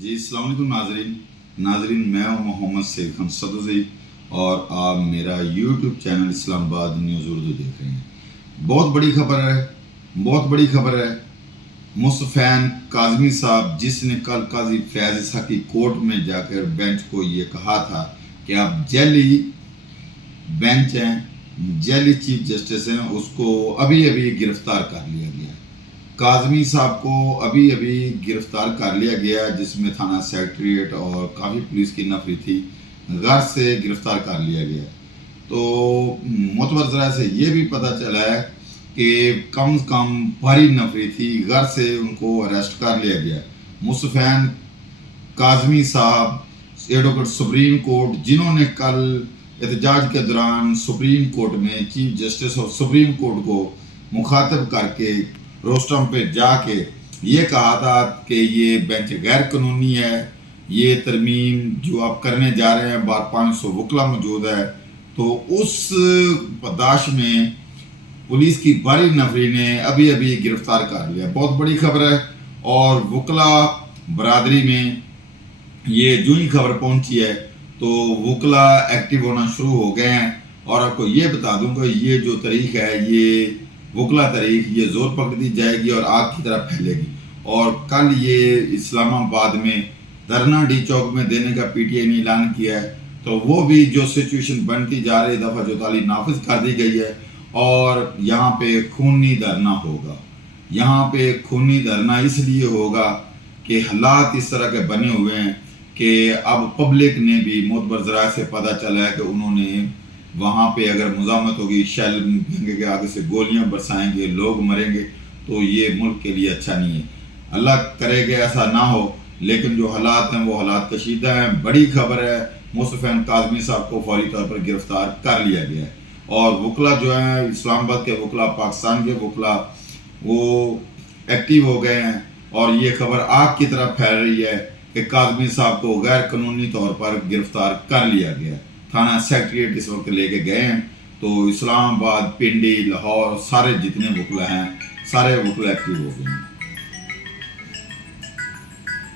जी अस्सलाम वालेकुम नाजरीन मैं हूं मोहम्मद सैयद खान सदुज़ई और आप मेरा YouTube channel Islamabad news Urdu देख रहे हैं। बहुत बड़ी खबर है। मुस्तफ़ैन काज़मी साहब जिसने कल काजी फैज़ इसा की कोर्ट में जाकर बेंच को ये कहा था कि आप जैली बेंच हैं, जैली चीफ जस्टिस हैं, उसको अभी अभी गिरफ्तार कर लिया गया। काज़मी साहब को अभी अभी गिरफ्तार कर लिया गया, जिसमें थाना सेक्रेटरीट और काफ़ी पुलिस की नफरी थी, घर से गिरफ्तार कर लिया गया। तो मोतबर ज़रा से ये भी पता चला है कि कम से कम भारी नफरी थी, घर से उनको अरेस्ट कर लिया गया। मुस्तफ़ैन काज़मी साहब एडवोकेट सुप्रीम कोर्ट, जिन्होंने कल एहतजाज के दौरान सुप्रीम कोर्ट में चीफ जस्टिस और सुप्रीम कोर्ट को मुखातब करके रोस्टम पे जाके ये कहा था कि ये बेंच गैर कानूनी है, ये तरमीम जो आप करने जा रहे हैं 500 वकला मौजूद है। तो उस बर्दाश्त में पुलिस की बड़ी नफरी ने अभी अभी गिरफ्तार कर लिया। बहुत बड़ी खबर है और वकला बरादरी में ये जो ही खबर पहुंची है तो वकला एक्टिव होना शुरू हो गए हैं। और आपको ये बता दूंगा, ये जो तारीख है, ये वकला तारीख, ये ज़ोर पकड़ दी जाएगी और आग की तरह फैलेगी। और कल ये इस्लामाबाद में धरना डी चौक में देने का पीटीआई ने ऐलान किया है। तो वो भी जो सिचुएशन बनती जा रही, दफ़ा 44 नाफिज कर दी गई है और यहाँ पे खूनी धरना होगा। यहाँ पे खूनी धरना इसलिए होगा कि हालात इस तरह के बने हुए हैं कि अब पब्लिक ने भी मोतबर ज़रा से पता चला है कि उन्होंने वहाँ पे अगर मुज़ामत होगी, शेल फेंकेंगे के आगे से गोलियां बरसाएंगे, लोग मरेंगे, तो ये मुल्क के लिए अच्छा नहीं है। अल्लाह करे कि ऐसा ना हो, लेकिन जो हालात हैं वो हालात कशीदा हैं। बड़ी खबर है, मुस्तफ़ैन काज़मी साहब को फौरी तौर पर गिरफ्तार कर लिया गया है और वकला जो हैं, इस्लामाबाद के वकला, पाकिस्तान के वकला, वो एक्टिव हो गए हैं। और ये खबर आग की तरह फैल रही है कि काज़मी साहब को गैर कानूनी तौर पर गिरफ्तार कर लिया गया। थाना सेक्रेटरीट इस वक्त लेके गए हैं। तो इस्लामाबाद, पिंडी, लाहौर, सारे जितने वकला हैं, सारे वकला एक्टिव हो गए हैं।